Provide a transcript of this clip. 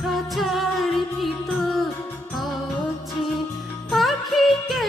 খাঁচার ভিতর আছে। পাখিকে